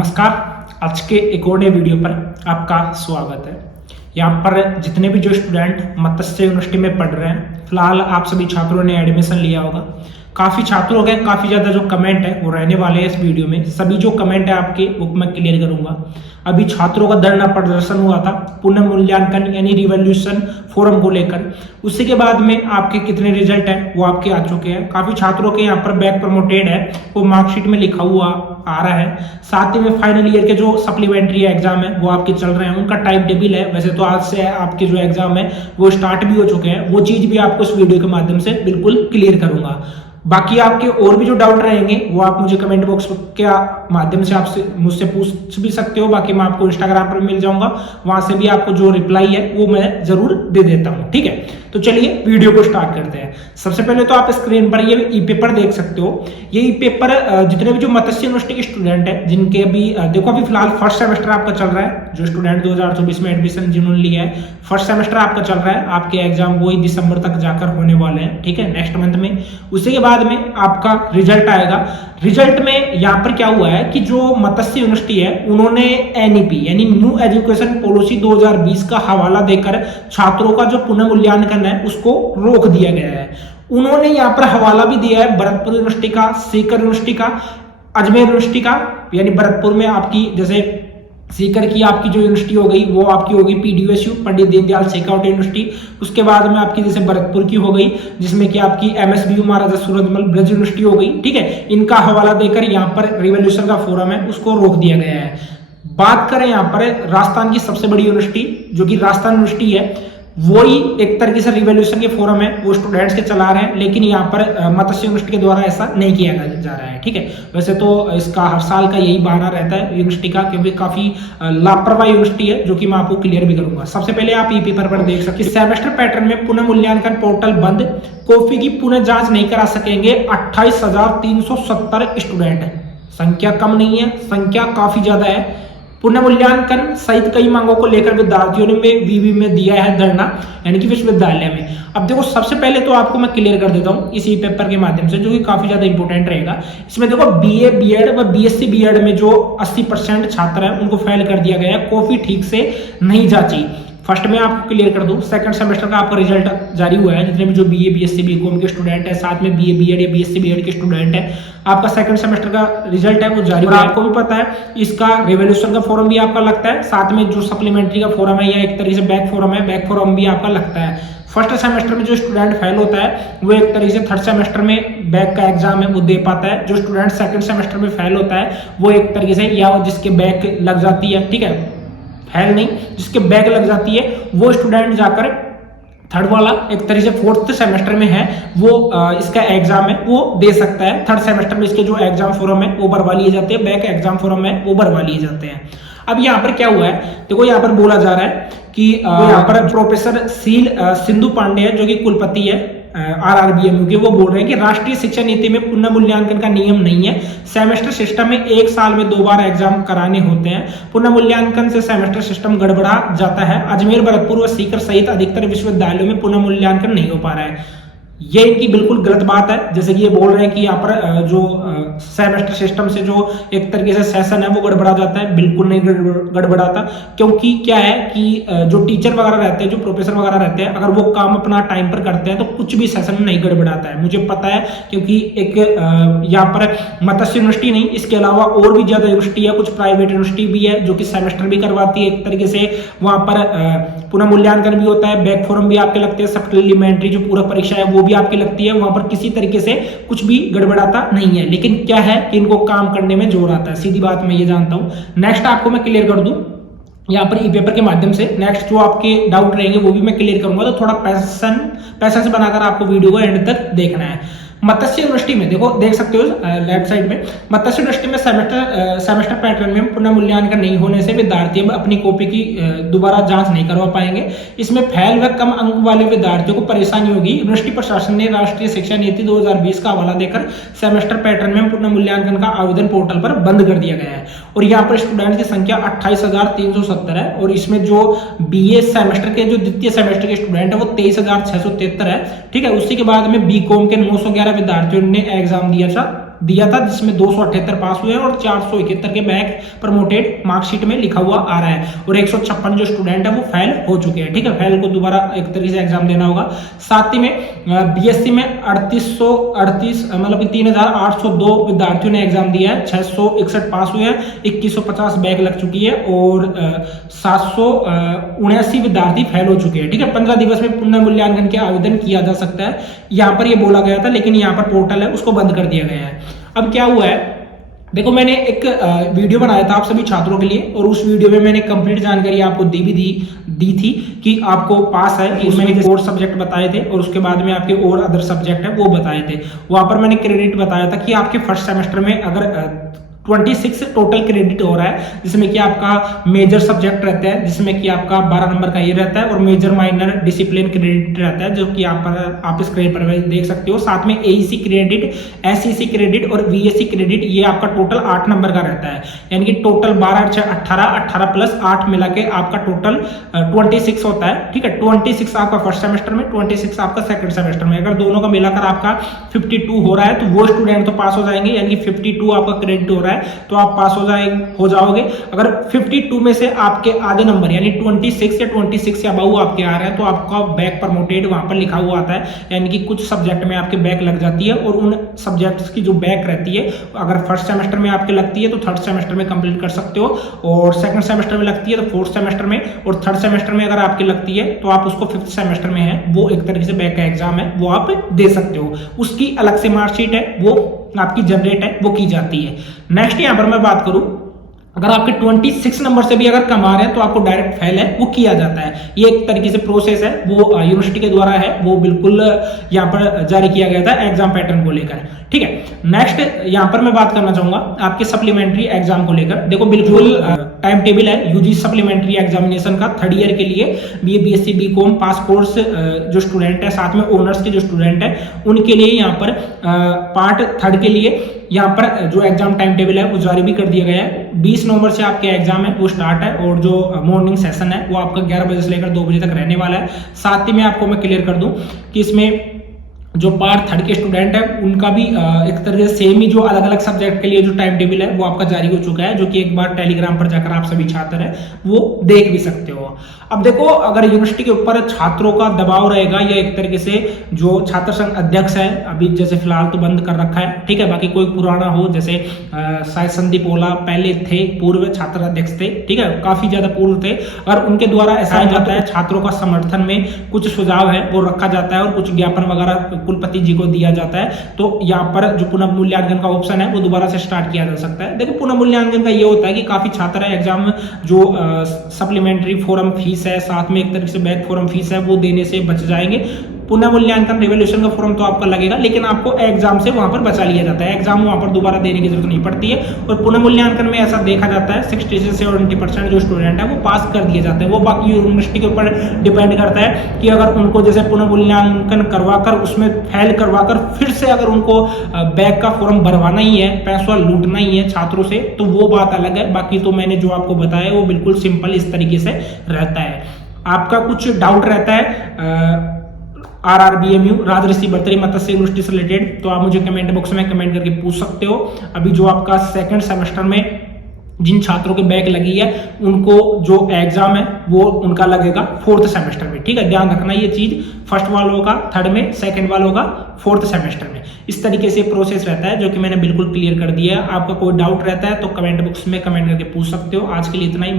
नमस्कार। आज के एक और नए वीडियो पर आपका स्वागत है। यहाँ पर जितने भी जो स्टूडेंट मत्स्य यूनिवर्सिटी में पढ़ रहे हैं, फिलहाल आप सभी छात्रों ने एडमिशन लिया होगा। काफ़ी छात्र हो गए, काफ़ी ज़्यादा जो कमेंट है वो रहने वाले हैं इस वीडियो में। सभी जो कमेंट है आपके वो मैं क्लियर करूंगा। अभी छात्रों का धरना प्रदर्शन हुआ था पुनर्मूल्यांकन यानी रिवॉल्यूशन फोरम को लेकर। उसी के बाद में आपके कितने रिजल्ट हैं वो आपके आ चुके हैं। काफ़ी छात्रों के यहाँ पर बैक प्रमोटेड है, वो मार्कशीट में लिखा हुआ आ रहा है। साथ ही में फाइनल ईयर के जो सप्लीमेंट्री एग्जाम है वो आपके चल रहे हैं, उनका टाइम टेबल है। वैसे तो आज से आपके जो एग्जाम है वो स्टार्ट भी हो चुके हैं, वो चीज़ भी आपको इस वीडियो के माध्यम से बिल्कुल क्लियर करूंगा। बाकी आपके और भी जो डाउट रहेंगे वो आप मुझे कमेंट बॉक्स के माध्यम से आपसे मुझसे पूछ भी सकते हो। बाकी मैं आपको इंस्टाग्राम पर मिल जाऊंगा, वहां से भी आपको जो रिप्लाई है वो मैं जरूर दे देता हूं। ठीक है, तो चलिए वीडियो को स्टार्ट करते हैं। सबसे पहले तो आप स्क्रीन पर ये ई पेपर देख सकते हो। ये ई पेपर जितने भी जो मत्स्य यूनिवर्सिटी के स्टूडेंट है जिनके अभी देखो अभी फिलहाल फर्स्ट सेमेस्टर आपका चल रहा है। जो स्टूडेंट 2024 में एडमिशन जिन्होंने लिया है, फर्स्ट सेमेस्टर आपका चल रहा है। आपके एग्जाम वही दिसंबर तक जाकर होने वाले हैं, ठीक है, नेक्स्ट मंथ में। उसी के बाद में आपका रिजल्ट आएगा। रिजल्ट में यहाँ पर क्या हुआ है कि जो मत्स्य यूनिवर्सिटी है उन्होंने एनईपी यानी न्यू एजुकेशन पॉलिसी 2020 का हवाला देकर छात्रों का जो पुनर्मूल्यांकन है उसको रोक दिया गया है। उन्होंने यहाँ पर हवाला भी दिया है भरतपुर यूनिवर्सिटी का, सीकर यूनिवर्सिटी का, अजमेर यूनिवर्सिटी का। यानी भरतपुर में आपकी जैसे सीकर की आपकी जो यूनिवर्सिटी हो गई वो आपकी हो गई पीडीएसयू, पंडित दीनदयाल शेखावत यूनिवर्सिटी। उसके बाद में आपकी जैसे भरतपुर की हो गई जिसमें कि आपकी एमएसबीयू महाराजा सूरजमल ब्रज यूनिवर्सिटी हो गई। ठीक है, इनका हवाला देकर यहाँ पर रिवॉल्यूशन का फोरम है उसको रोक दिया गया है। बात करें यहाँ पर राजस्थान की सबसे बड़ी यूनिवर्सिटी जो कि राजस्थान यूनिवर्सिटी है, वही एक तरीके से रिवॉल्यूशन के फोरम है वो स्टूडेंट्स के चला रहे हैं, लेकिन यहाँ पर मत्स्य यूनिवर्सिटी के द्वारा ऐसा नहीं किया जा रहा है। ठीक है, वैसे तो इसका हर साल का यही बहाना रहता है यूनिवर्सिटी का, क्योंकि काफी लापरवाह यूनिवर्सिटी है, जो कि मैं आपको क्लियर भी करूंगा। सबसे पहले आप ई पेपर पर देख सकते हैं सेमेस्टर पैटर्न में पुनर्मूल्यांकन पोर्टल बंद, कॉपी की पुनः जांच नहीं करा सकेंगे 28,370 स्टूडेंट। संख्या कम नहीं है, संख्या काफी ज्यादा है। पुनर्मूल्यांकन सहित कई मांगों को लेकर विद्यार्थियों ने वीवी में दिया है धरना, यानी कि विश्वविद्यालय में। अब देखो सबसे पहले तो आपको मैं क्लियर कर देता हूं इस ई पेपर के माध्यम से, जो कि काफी ज्यादा इंपॉर्टेंट रहेगा। इसमें देखो बीए बीएड व बीएससी बीएड में जो 80% छात्र हैं उनको फेल कर दिया गया है, कॉपी ठीक से नहीं जांची। फर्स्ट में आपको क्लियर कर दूं, सेकंड सेमेस्टर का आपका रिजल्ट जारी हुआ है। जितने भी जो बीए बीएससी बीकॉम के स्टूडेंट है, साथ में बीए बीएड या बीएससी बीएड के स्टूडेंट है, आपका सेकंड सेमेस्टर का रिजल्ट है वो जारी हुआ है। आपको भी पता है इसका रिवॉल्यूशन का फोरम भी आपका लगता है, साथ में जो सप्लीमेंट्री का फोरम है या एक तरीके से बैक फोरम है, बैक फोरम भी आपका लगता है। फर्स्ट सेमेस्टर में जो स्टूडेंट फेल होता है वो एक तरीके से थर्ड सेमेस्टर में बैक का एग्जाम है वो दे पाता है। जो स्टूडेंट सेकंड सेमेस्टर में फेल होता है वो एक तरीके से या जिसके बैक लग जाती है, ठीक है, फेल नहीं, जिसके बैक लग जाती है वो स्टूडेंट जाकर थर्ड वाला एक तरीके से फोर्थ सेमेस्टर में है वो इसका एग्जाम है वो दे सकता है। थर्ड सेमेस्टर में इसके जो एग्जाम फोरम है वो भरवा लिए जाते हैं, बैक एग्जाम फोरम है वो भरवा लिए जाते हैं। अब यहाँ पर क्या हुआ है, देखो यहाँ पर बोला जा रहा है कि यहाँ पर प्रोफेसर सिंधु पांडे है जो कि कुलपति है आरआरबीएमयू के, वो बोल रहे हैं कि राष्ट्रीय शिक्षा नीति में पुनर्मूल्यांकन का नियम नहीं है। सेमेस्टर सिस्टम में एक साल में 2 बार एग्जाम कराने होते हैं। पुनर्मूल्यांकन से सेमेस्टर सिस्टम गड़बड़ा जाता है। अजमेर, भरतपुर व सीकर सहित अधिकतर विश्वविद्यालयों में पुनर्मूल्यांकन नहीं हो पा रहा है। ये इनकी बिल्कुल गलत बात है। जैसे कि ये बोल रहे हैं कि यहाँ पर जो सेमेस्टर सिस्टम से जो एक तरीके से सेशन है वो गड़बड़ा जाता है, बिल्कुल नहीं गड़बड़ाता। क्योंकि क्या है कि जो टीचर वगैरह रहते हैं, जो प्रोफेसर वगैरह रहते हैं, अगर वो काम अपना टाइम पर करते हैं तो कुछ भी सेशन नहीं गड़बड़ाता है। मुझे पता है, क्योंकि एक यहाँ पर मत्स्य यूनिवर्सिटी नहीं, इसके अलावा और भी ज्यादा यूनिवर्सिटी है, कुछ प्राइवेट यूनिवर्सिटी भी है जो कि सेमेस्टर भी करवाती है। एक तरीके से वहां पर पुनर्मूल्यांकन भी होता है, बैक फोरम भी आपके लगते हैं, सप्लीमेंट्री जो पूरा परीक्षा है वो भी आपकी लगती है। वहां पर किसी तरीके से कुछ भी गड़बड़ाता नहीं है, लेकिन क्या है कि इनको काम करने में जोर आता है, सीधी बात मैं ये जानता हूं। नेक्स्ट आपको मैं क्लियर कर दूं यहाँ पर ई पेपर के माध्यम से। नेक्स्ट जो आपके डाउट रहेंगे वो भी मैं क्लियर करूंगा, तो थोड़ा पैसा से बनाकर आपको वीडियो को एंड तक देखना है। मत्स्य यूनिवर्सिटी में देखो देख सकते हो लेफ्ट साइड में, मत्स्य यूनिवर्सिटी में सेमेस्टर पैटर्न में पुनर्मूल्यांकन नहीं होने से विद्यार्थी अपनी कॉपी की दोबारा जांच नहीं करवा पाएंगे। इसमें फेल व कम अंक वाले विद्यार्थियों को परेशानी होगी। यूनिवर्सिटी प्रशासन ने राष्ट्रीय शिक्षा नीति 2020 का हवाला देकर सेमेस्टर पैटर्न में पुनर्मूल्यांकन का आवेदन पोर्टल पर बंद कर दिया गया है। और यहाँ पर स्टूडेंट की संख्या 28,370 है, और इसमें जो बीए सेमेस्टर के जो द्वितीय सेमेस्टर के स्टूडेंट है वो 23,673 है। ठीक है, उसी के बाद में बीकॉम के 911 विद्यार्थियों ने एग्जाम दिया था दिया था, जिसमें 278 पास हुए और 471 के बैक प्रमोटेड मार्कशीट में लिखा हुआ आ रहा है, और 156 जो स्टूडेंट है वो फेल हो चुके हैं। ठीक है, फेल को दोबारा एक तरीके से एग्जाम देना होगा। साथ ही में बीएससी में 3838 मतलब कि 3802 विद्यार्थियों ने एग्जाम दिया है, 661 पास हुए हैं, 2150 बैक लग चुकी है और 779 विद्यार्थी फेल हो चुके हैं। ठीक है, 15 दिवस में पुनः मूल्यांकन के आवेदन किया जा सकता है, यहाँ पर ये बोला गया था, लेकिन यहाँ पर पोर्टल है उसको बंद कर दिया गया है। अब क्या हुआ है, देखो मैंने एक वीडियो बनाया था आप सभी छात्रों के लिए, और उस वीडियो में मैंने कंप्लीट जानकारी आपको दी थी कि आपको पास है, कि मैंने कोर्स सब्जेक्ट बताए थे और उसके बाद में आपके और अदर सब्जेक्ट है वो बताए थे। वहां पर मैंने क्रेडिट बताया था कि आपके फर्स्ट सेमेस्टर में अगर 26 टोटल क्रेडिट हो रहा है, जिसमें कि आपका मेजर सब्जेक्ट रहता है, जिसमें कि आपका 12 नंबर का ये रहता है, और मेजर माइनर डिसिप्लिन क्रेडिट रहता है, जो कि आप स्क्रीन पर देख सकते हो। साथ में एईसी क्रेडिट, एसईसी क्रेडिट और वीएससी क्रेडिट, ये आपका टोटल 8 नंबर का रहता है, यानी कि टोटल 12 18 प्लस 8 मिला के आपका टोटल 26 होता है। ठीक है, 26 आपका फर्स्ट सेमेस्टर में, 26 आपका सेकंड सेमेस्टर में। अगर दोनों का मिलाकर आपका 52 हो रहा है तो वो स्टूडेंट तो पास हो जाएंगे, यानी कि 52 आपका क्रेडिट हो रहा है तो आप पास हो जाओगे। अगर 52 में से आपके आधे नंबर यानी 26 या 26 या अबव आपके आ रहे हैं तो आपका बैक प्रमोटेड वहां पर लिखा हुआ आता है, यानी कि कुछ सब्जेक्ट में आपके बैक लग जाती है, और उन सब्जेक्ट्स की जो बैक रहती है अगर फर्स्ट सेमेस्टर में आपके लगती है तो थर्ड सेमेस्टर में कंप्लीट कर सकते हो, और सेकंड सेमेस्टर में लगती है तो फोर्थ सेमेस्टर में, और थर्ड सेमेस्टर में अगर आपकी लगती है तो आप उसको फिफ्थ सेमेस्टर में है, वो एक तरीके से बैक का एग्जाम है, वो आप दे सकते हो। उसकी अलग से मार्कशीट है, वो आपकी जनरेट है, वो की जाती है। नेक्स्ट यहां पर मैं बात करूं, अगर आपके 26 नंबर से भी अगर कम आ रहे हैं तो आपको डायरेक्ट फेल है वो किया जाता है। ये एक तरीके से प्रोसेस है, वो यूनिवर्सिटी के द्वारा है, वो बिल्कुल यहाँ पर जारी किया गया था एग्जाम पैटर्न को लेकर। ठीक है, नेक्स्ट यहाँ पर मैं बात करना चाहूंगा आपके सप्लीमेंट्री एग्जाम को लेकर। देखो बिल्कुल टाइम टेबल है यूजी सप्लीमेंट्री एग्जामिनेशन का थर्ड ईयर के लिए, BA BSc BCom pass course जो स्टूडेंट है, साथ में ऑनर्स के जो स्टूडेंट है, उनके लिए यहाँ पर पार्ट थर्ड के लिए यहाँ पर जो एग्जाम टाइम टेबल है वो जारी भी कर दिया गया है। 20 नवंबर से आपके एग्जाम है वो स्टार्ट है, और जो मॉर्निंग सेशन है वो आपका 11 बजे से लेकर 2 बजे तक रहने वाला है। साथ ही में आपको मैं क्लियर कर दूं कि इसमें जो पार्ट थर्ड के स्टूडेंट है उनका भी एक तरह से सेम ही जो अलग अलग सब्जेक्ट के लिए जो टाइम टेबल है वो आपका जारी हो चुका है, जो कि एक बार टेलीग्राम पर जाकर आप सभी छात्र है वो देख भी सकते हो। अब देखो, अगर यूनिवर्सिटी के ऊपर छात्रों का दबाव रहेगा, या एक तरीके से जो छात्र संघ अध्यक्ष है अभी जैसे फिलहाल तो बंद कर रखा है, ठीक है, बाकी कोई पुराना हो, जैसे शायद संदीप ओला पहले थे, पूर्व छात्र अध्यक्ष थे, ठीक है, काफी ज्यादा पूर्व थे, और उनके द्वारा ऐसा जाता है छात्रों का समर्थन में कुछ सुझाव है वो रखा जाता है, और कुछ ज्ञापन वगैरह कुलपति जी को दिया जाता है, तो यहाँ पर जो पुनः मूल्यांकन का ऑप्शन है वो दोबारा से स्टार्ट किया जा सकता है। देखो, पुनः मूल्यांकन का ये होता है कि काफी छात्र है एग्जाम जो सप्लीमेंट्री फॉर्म फीस है, साथ में एक तरीके से बैक फॉर्म फीस है, वो देने से बच जाएंगे। पुनः मूल्यांकन रिवोल्यूशन का फॉर्म तो आपका लगेगा, लेकिन आपको एग्जाम से वहां पर बचा लिया जाता है, एग्जाम वहां पर दोबारा देने की जरूरत नहीं पड़ती है। और पुनः मूल्यांकन में ऐसा देखा जाता है 60 से 70% जो स्टूडेंट है वो पास कर दिए जाते हैं। वो बाकी यूनिवर्सिटी के ऊपर डिपेंड करता है कि अगर उनको जैसे पुनः मूल्यांकन करवाकर उसमें फेल करवाकर फिर से अगर उनको बैक का फॉर्म भरवाना ही है, पैसा लूटना ही है छात्रों से, तो वो बात अलग है। बाकी तो मैंने जो आपको बताया वो बिल्कुल सिंपल इस तरीके से रहता है। आपका कुछ डाउट रहता है RRBMU राजऋषि बर्तरी मत्स्य यूनिवर्सिटी से रिलेटेड, तो आप मुझे कमेंट बॉक्स में कमेंट करके पूछ सकते हो। अभी जो आपका सेकंड सेमेस्टर में जिन छात्रों के बैक लगी है उनको जो एग्जाम है वो उनका लगेगा फोर्थ सेमेस्टर में, ठीक है, ध्यान रखना ये चीज, फर्स्ट वालों का थर्ड में, सेकंड वालों का फोर्थ सेमेस्टर में। इस तरीके से प्रोसेस रहता है, जो कि मैंने बिल्कुल क्लियर कर दिया है। आपका कोई डाउट रहता है तो कमेंट बॉक्स में कमेंट करके पूछ सकते हो। आज के लिए इतना ही।